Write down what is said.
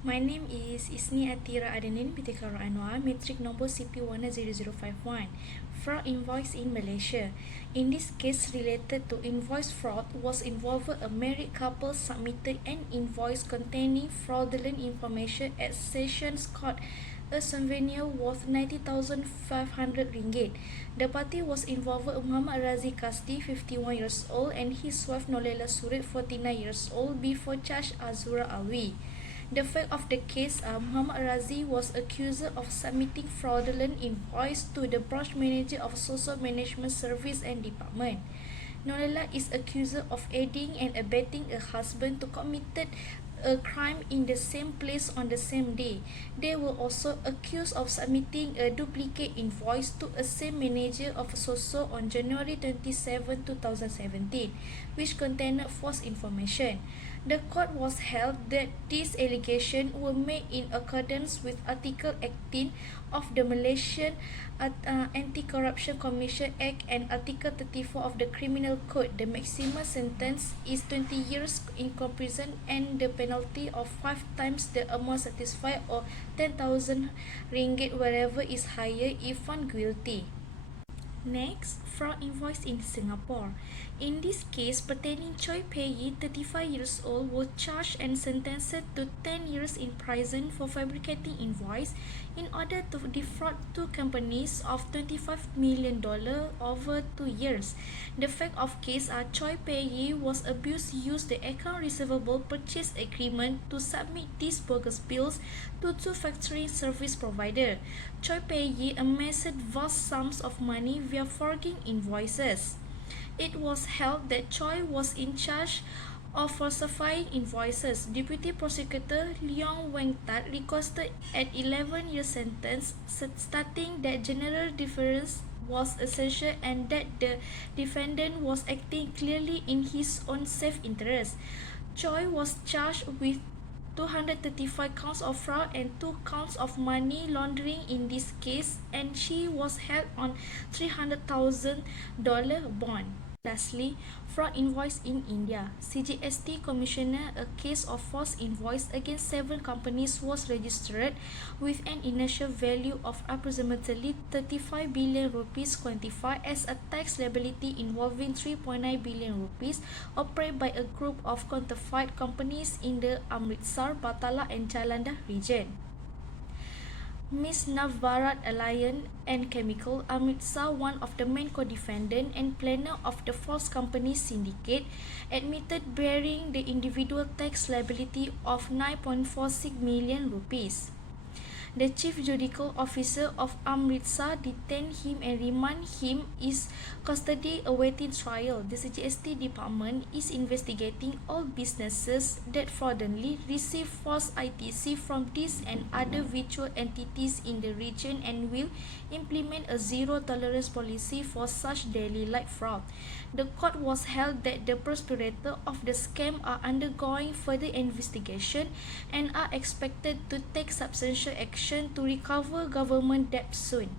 My name is Isni Atira Adenin Bitikaro Anwar, metric number CP100051, fraud invoice in Malaysia. In this case related to invoice fraud was involved a married couple submitted an invoice containing fraudulent information at Sessions Court, a souvenir worth 90,500 ringgit. The party was involved Muhammad Razi Kasti, 51 years old, and his wife Nolela Surit, 49 years old, before charged Azura Alwi. The fact of the case, Muhammad Razi was accused of submitting fraudulent invoice to the branch manager of Social Management Service and Department. Nolela is accused of aiding and abetting a husband to commit a crime in the same place on the same day. They were also accused of submitting a duplicate invoice to a same manager of SOSO on January 27, 2017, which contained false information. The court was held that these allegations were made in accordance with Article 18 of the Malaysian Anti-Corruption Commission Act and Article 34 of the Criminal Code. The maximum sentence is 20 years in prison and the penalty of 5 times the amount satisfied or 10,000 ringgit wherever is higher if found guilty. Next, fraud invoice in Singapore. In this case, pertaining Choi Pei-yi, 35 years old, was charged and sentenced to 10 years in prison for fabricating invoice in order to defraud two companies of $25 million over 2 years. The fact of case are Choi Pei-yi was abused used the account receivable purchase agreement to submit these bogus bills to two factoring service providers. Choi Pei-yi amassed vast sums of money via forging invoices. It was held that Choi was in charge of falsifying invoices. Deputy Prosecutor Leong Weng Tat requested an 11-year sentence, stating that general deference was essential and that the defendant was acting clearly in his own self-interest. Choi was charged with 235 counts of fraud and 2 counts of money laundering in this case, and she was held on $300,000 bond. Lastly, fraud invoice in India. CGST Commissioner, a case of false invoice against 7 companies was registered with an initial value of approximately 35 billion rupees quantified as a tax liability involving 3.9 billion rupees operated by a group of counterfeit companies in the Amritsar, Batala and Jalandhar region. Ms. Navbharat Alliance and Chemical, Amritsar, one of the main co-defendant and planner of the false company syndicate, admitted bearing the individual tax liability of 9.46 million rupees. The Chief Judicial Officer of Amritsar detained him and remanded him in custody awaiting trial. The CGST department is investigating all businesses that fraudulently receive false ITC from these and other virtual entities in the region and will implement a zero-tolerance policy for such daily-like fraud. The court was held that the perpetrators of the scam are undergoing further investigation and are expected to take substantial action to recover government debt soon.